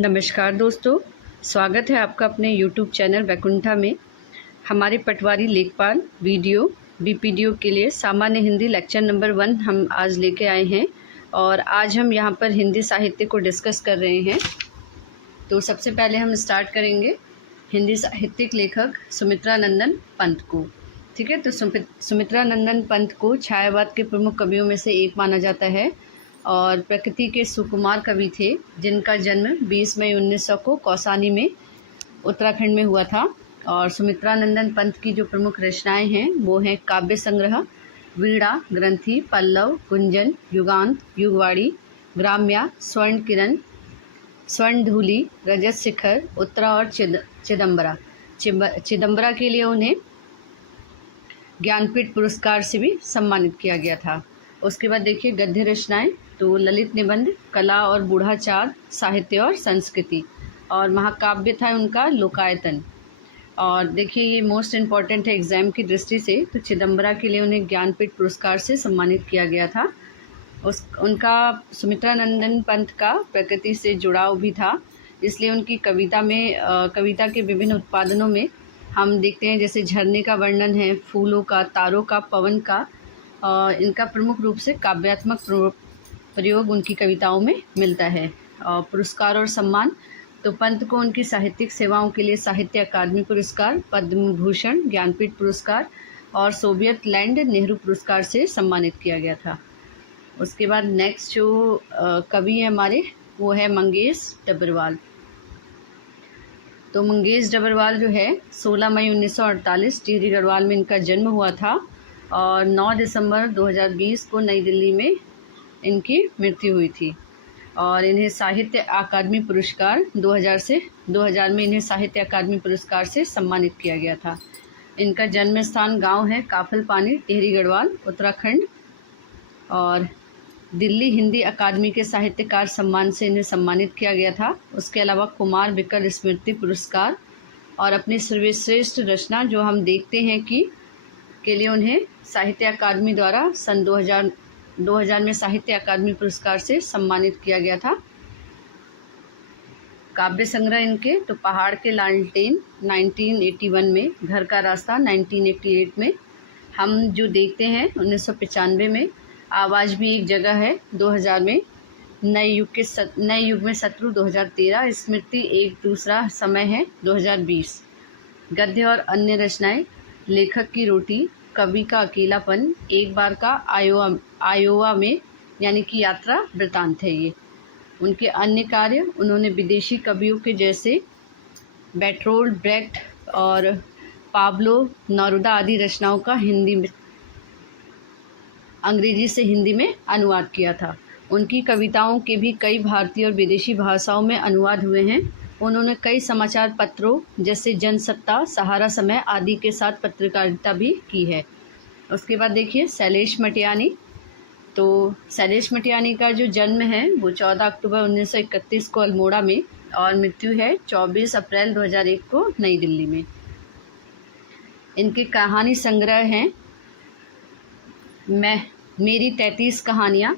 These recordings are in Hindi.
नमस्कार दोस्तों, स्वागत है आपका अपने YouTube चैनल वैकुंठा में। हमारे पटवारी लेखपाल वीडियो बीपीडीओ के लिए सामान्य हिंदी लेक्चर नंबर 1 हम आज लेके आए हैं और आज हम यहाँ पर हिंदी साहित्य को डिस्कस कर रहे हैं। तो सबसे पहले हम स्टार्ट करेंगे हिंदी साहित्यिक लेखक सुमित्रा नंदन पंत को। ठीक है, तो सुमित्रा नंदन पंत को छायावाद के प्रमुख कवियों में से एक माना जाता है और प्रकृति के सुकुमार कवि थे जिनका जन्म 20 मई 1900 को कौसानी में उत्तराखंड में हुआ था। और सुमित्रा नंदन पंत की जो प्रमुख रचनाएं हैं वो हैं काव्य संग्रह, वीणा, ग्रंथि, पल्लव, गुंजन, युगांत, युगवाणी, ग्राम्या, स्वर्ण किरण, स्वर्ण धूलि, रजत शिखर, उत्तरा और चिदंबरा। चिदंबरा के लिए उन्हें ज्ञानपीठ पुरस्कार से भी सम्मानित किया गया था। उसके बाद देखिए गद्य रचनाएं, तो ललित निबंध, कला और बूढ़ाचार, साहित्य और संस्कृति, और महाकाव्य था उनका लोकायतन। और देखिए ये मोस्ट इम्पॉर्टेंट है एग्जाम की दृष्टि से, तो चिदंबरा के लिए उन्हें ज्ञानपीठ पुरस्कार से सम्मानित किया गया था। उनका सुमित्रा नंदन पंत का प्रकृति से जुड़ाव भी था, इसलिए उनकी कविता के विभिन्न उत्पादनों में हम देखते हैं जैसे झरने का वर्णन है, फूलों का, तारों का, पवन का, इनका प्रमुख रूप से काव्यात्मक प्रयोग उनकी कविताओं में मिलता है। पुरस्कार और सम्मान, तो पंत को उनकी साहित्यिक सेवाओं के लिए साहित्य अकादमी पुरस्कार, पद्म भूषण, ज्ञानपीठ पुरस्कार और सोवियत लैंड नेहरू पुरस्कार से सम्मानित किया गया था। उसके बाद नेक्स्ट जो कवि हैं हमारे वो है मंगेश डबरवाल। तो मंगेश डबरवाल जो है 16 मई 1948 टिहरी गढ़वाल में इनका जन्म हुआ था और 9 दिसंबर 2020 को नई दिल्ली में इनकी मृत्यु हुई थी। और इन्हें साहित्य अकादमी पुरस्कार 2000 में इन्हें साहित्य अकादमी पुरस्कार से सम्मानित किया गया था। इनका जन्म स्थान गांव है काफल पानी, टिहरी गढ़वाल, उत्तराखंड। और दिल्ली हिंदी अकादमी के साहित्यकार सम्मान से इन्हें सम्मानित किया गया था। उसके अलावा कुमार विकल स्मृति पुरस्कार और अपनी सर्वश्रेष्ठ रचना जो हम देखते हैं कि के लिए उन्हें साहित्य अकादमी द्वारा सन 2000 में साहित्य अकादमी पुरस्कार से सम्मानित किया गया था। काव्य संग्रह इनके तो पहाड़ के लालटेन 1981 में, घर का रास्ता 1988 में, हम जो देखते हैं 1995 में, आवाज़ भी एक जगह है 2000 में, नए युग में शत्रु 2013, स्मृति एक दूसरा समय है 2020। गद्य और अन्य रचनाएं, लेखक की रोटी, कवि का अकेलापन, एक बार का आयोवा में यानी कि यात्रा वृतांत है ये। उनके अन्य कार्य, उन्होंने विदेशी कवियों के जैसे बेर्टोल्ड ब्रेख्ट और पाब्लो नेरुदा आदि रचनाओं का अंग्रेजी से हिंदी में अनुवाद किया था। उनकी कविताओं के भी कई भारतीय और विदेशी भाषाओं में अनुवाद हुए हैं। उन्होंने कई समाचार पत्रों जैसे जनसत्ता, सहारा समय आदि के साथ पत्रकारिता भी की है। उसके बाद देखिए शैलेश मटियानी। तो शैलेश मटियानी का जो जन्म है वो 14 अक्टूबर 1931 को अल्मोड़ा में और मृत्यु है 24 अप्रैल 2001 को नई दिल्ली में। इनके कहानी संग्रह हैं मेरी 33 कहानियाँ,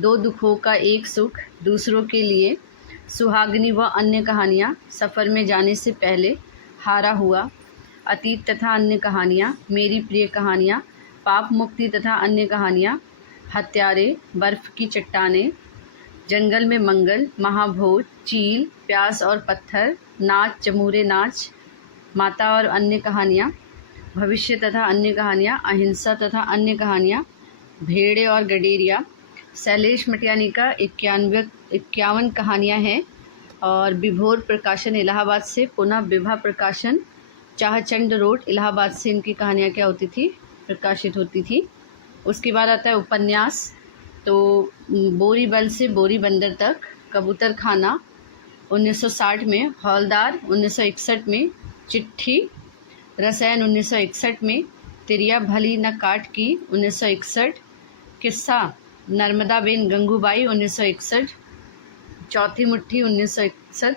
2 दुखों का एक सुख, दूसरों के लिए, सुहागिनी व अन्य कहानियाँ, सफ़र में जाने से पहले, हारा हुआ, अतीत तथा अन्य कहानियाँ, मेरी प्रिय कहानियाँ, पाप मुक्ति तथा अन्य कहानियाँ, हत्यारे, बर्फ़ की चट्टानें, जंगल में मंगल, महाभोज, चील, प्यास और पत्थर, नाच चमूरे नाच, माता और अन्य कहानियाँ, भविष्य तथा अन्य कहानियाँ, अहिंसा तथा अन्य कहानियाँ, भेड़े और गडेरिया। शैलेश मटियानी का 51 कहानियाँ हैं और विभोर प्रकाशन इलाहाबाद से, पुनः विभा प्रकाशन चाहचंद रोड इलाहाबाद से इनकी कहानियाँ क्या होती थी, प्रकाशित होती थी। उसके बाद आता है उपन्यास। तो बोरीबल से बोरी बंदर तक, कबूतर खाना 1960 में, हौलदार 1961 में, चिट्ठी, रसायन 1961 में, तिरिया भली न काट की 1961, किस्सा नर्मदाबेन गंगूबाई 1961, चौथी मुट्ठी 1961,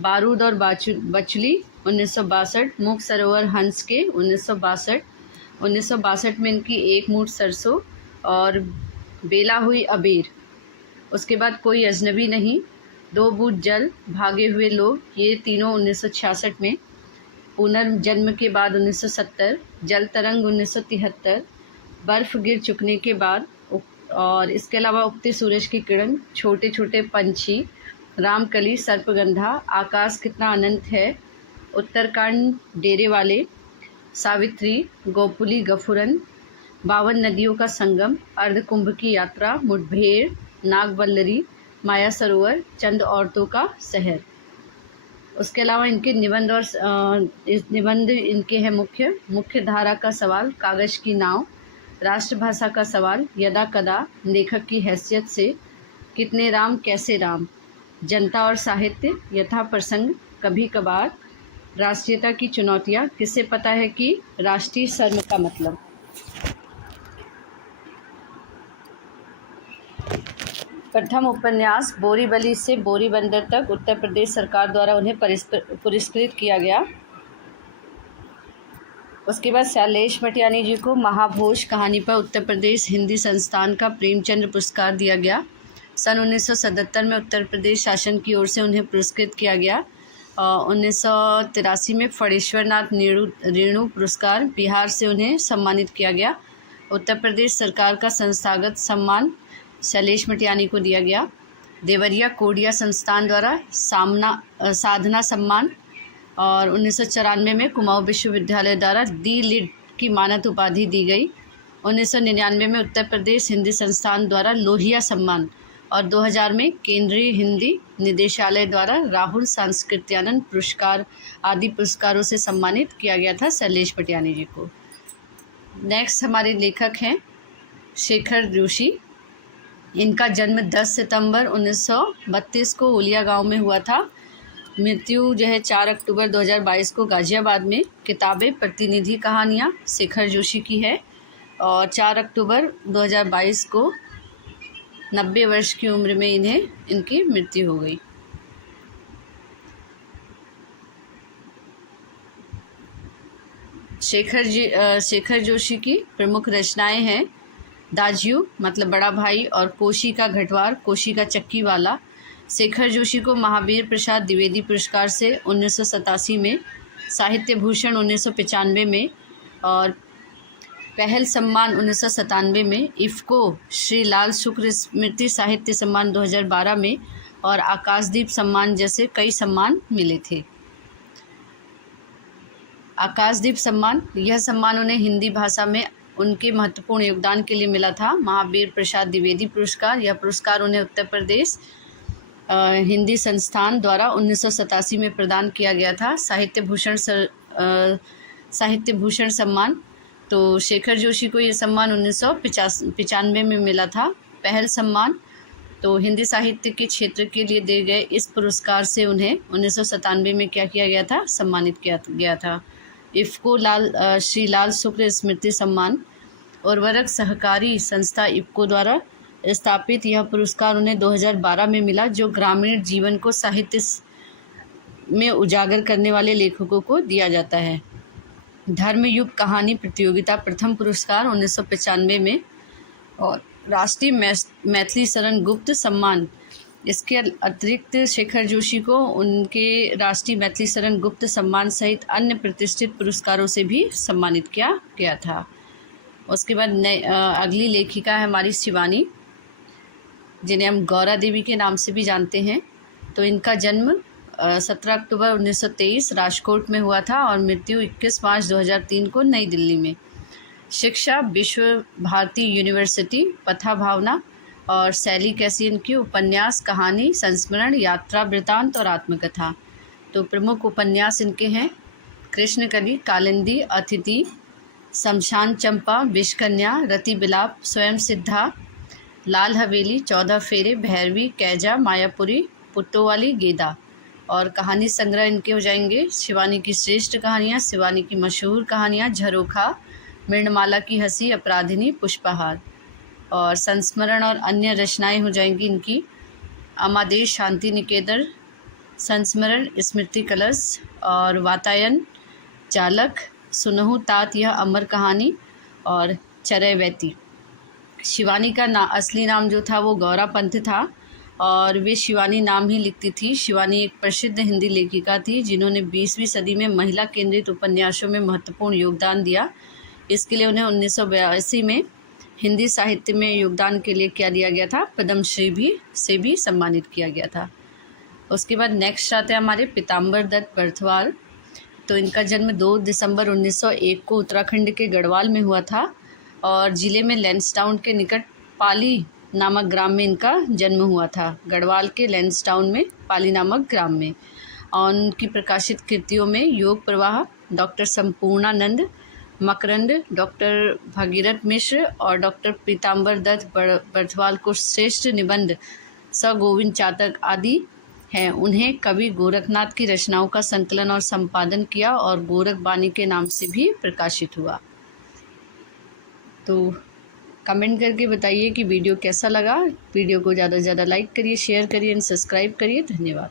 बारूद और बचली 1962, मुख सरोवर हंस के 1962 में इनकी एक मूठ सरसों और बेला हुई अबीर। उसके बाद कोई अजनबी नहीं, दो बूंद जल, भागे हुए लोग, ये तीनों 1966 में। पुनर्जन्म के बाद 1970, जल तरंग 1973, बर्फ़ गिर चुकने के बाद, और इसके अलावा उगते सूरज की किरण, छोटे छोटे पंछी, रामकली, सर्पगंधा, आकाश कितना अनंत है, उत्तरकांड, डेरे वाले, सावित्री, गोपुली गफुरन, 52 नदियों का संगम, अर्धकुंभ की यात्रा, मुठभेड़, नागवल्लरी, माया सरोवर, चंद औरतों का शहर। उसके अलावा इनके निबंध और इस निबंध इनके हैं मुख्य धारा का सवाल, कागज़ की नाव, राष्ट्रभाषा का सवाल, यदा कदा, लेखक की हैसियत से, कितने राम कैसे राम, जनता और साहित्य, यथा प्रसंग, कभी कभार, राष्ट्रीयता की चुनौतियाँ, किसे पता है कि राष्ट्रीय शर्म का मतलब। प्रथम उपन्यास, बोरीवली से बोरीबंदर तक, उत्तर प्रदेश सरकार द्वारा उन्हें पुरस्कृत किया गया। उसके बाद शैलेश मटियानी जी को महाभोज कहानी पर उत्तर प्रदेश हिंदी संस्थान का प्रेमचंद्र पुरस्कार दिया गया। सन 1977 में उत्तर प्रदेश शासन की ओर से उन्हें पुरस्कृत किया गया। 1983 में फणेश्वर नाथ रेणु पुरस्कार बिहार से उन्हें सम्मानित किया गया। उत्तर प्रदेश सरकार का संस्थागत सम्मान शैलेश मटियानी को दिया गया। देवरिया कोडिया संस्थान द्वारा साधना सम्मान, और 1994 में कुमाऊं विश्वविद्यालय द्वारा दी लिट की मानद उपाधि दी गई। 1999 में उत्तर प्रदेश हिंदी संस्थान द्वारा लोहिया सम्मान, और 2000 में केंद्रीय हिंदी निदेशालय द्वारा राहुल सांस्कृत्यानंद पुरस्कार आदि पुरस्कारों से सम्मानित किया गया था शैलेश मटियानी जी को। नेक्स्ट हमारे लेखक हैं शेखर जोशी। इनका जन्म 10 सितंबर 1932 को ओलिया गांव में हुआ था। मृत्यु जो है 4 अक्टूबर 2022 को गाजियाबाद में। किताबें प्रतिनिधि कहानियाँ शेखर जोशी की है, और 4 अक्टूबर 2022 को 90 वर्ष की उम्र में इनकी मृत्यु हो गई। शेखर जोशी की प्रमुख रचनाएं हैं दाजियू मतलब बड़ा भाई, और कोशी का घटवार, कोशी का चक्की वाला। शेखर जोशी को महावीर प्रसाद द्विवेदी पुरस्कार से 1987 में, साहित्य भूषण 1995 में, और पहल सम्मान 1997 में, इफ़को श्री लाल शुक्र स्मृति साहित्य सम्मान 2012 में, और आकाशदीप सम्मान जैसे कई सम्मान मिले थे। आकाशदीप सम्मान, यह सम्मान उन्हें हिंदी भाषा में उनके महत्वपूर्ण योगदान के लिए मिला था। महावीर प्रसाद द्विवेदी पुरस्कार, यह पुरस्कार उन्हें उत्तर प्रदेश हिंदी संस्थान द्वारा 1987 में प्रदान किया गया था। साहित्य भूषण सम्मान, तो शेखर जोशी को यह सम्मान 1995 में मिला था। पहल सम्मान, तो हिंदी साहित्य के क्षेत्र के लिए दिए गए इस पुरस्कार से उन्हें 1997 में क्या किया गया था, सम्मानित किया गया था। इफ़को श्री लाल शुक्र स्मृति सम्मान, उर्वरक सहकारी संस्था इफ़को द्वारा स्थापित यह पुरस्कार उन्हें 2012 में मिला, जो ग्रामीण जीवन को साहित्य में उजागर करने वाले लेखकों को दिया जाता है। धर्मयुग कहानी प्रतियोगिता प्रथम पुरस्कार 1995 में, और राष्ट्रीय मैथिली शरण गुप्त सम्मान, इसके अतिरिक्त शेखर जोशी को उनके राष्ट्रीय मैथिली शरण गुप्त सम्मान सहित अन्य प्रतिष्ठित पुरस्कारों से भी सम्मानित किया गया था। उसके बाद अगली लेखिका है हमारी शिवानी, जिन्हें हम गौरा देवी के नाम से भी जानते हैं। तो इनका जन्म 17 अक्टूबर 1923 राजकोट में हुआ था, और मृत्यु 21 मार्च 2003 को नई दिल्ली में। शिक्षा विश्व भारती यूनिवर्सिटी, पथा भावना, और शैली कैसी इनकी, उपन्यास, कहानी, संस्मरण, यात्रा वृतांत और आत्मकथा। तो प्रमुख उपन्यास इनके हैं कृष्णकली, कालिंदी, अतिथि, शमशान चंपा, विषकन्या, रति बिलाप, स्वयं सिद्धा, लाल हवेली, 14 फेरे, भैरवी, कैजा, मायापुरी, पुट्टोवाली, गेदा। और कहानी संग्रह इनके हो जाएंगे शिवानी की श्रेष्ठ कहानियाँ, शिवानी की मशहूर कहानियाँ, झरोखा, मृणमाला की हंसी, अपराधिनी, पुष्पहार। और संस्मरण और अन्य रचनाएं हो जाएंगी इनकी अमादेश शांति निकेतन, संस्मरण, स्मृति कलश, और वातायन, चालक, सुनहु तात यह अमर कहानी, और चरैवैती। शिवानी का असली नाम जो था वो गौरा पंथ था, और वे शिवानी नाम ही लिखती थी। शिवानी एक प्रसिद्ध हिंदी लेखिका थी जिन्होंने 20वीं सदी में महिला केंद्रित उपन्यासों में महत्वपूर्ण योगदान दिया। इसके लिए उन्हें 1982 में हिंदी साहित्य में योगदान के लिए क्या दिया गया था, पद्मश्री से भी सम्मानित किया गया था। उसके बाद नेक्स्ट आते हैं हमारे पीताम्बर दत्त बर्थवाल। तो इनका जन्म 2 दिसंबर 1901 को उत्तराखंड के गढ़वाल में हुआ था और ज़िले में लैंसडाउन के निकट पाली नामक ग्राम में इनका जन्म हुआ था। गढ़वाल के लैंसडाउन में पाली नामक ग्राम में। और उनकी प्रकाशित कृतियों में योग प्रवाह, डॉक्टर संपूर्णानंद, मकरंद, डॉक्टर भगीरथ मिश्र और डॉक्टर पीताम्बर दत्त बर्थवाल को श्रेष्ठ निबंध स गोविंद चातक आदि हैं। उन्हें कवि गोरखनाथ की रचनाओं का संकलन और संपादन किया और गोरख बानी के नाम से भी प्रकाशित हुआ। तो कमेंट करके बताइए कि वीडियो कैसा लगा। वीडियो को ज़्यादा से ज़्यादा लाइक करिए, शेयर करिए एंड सब्सक्राइब करिए। धन्यवाद।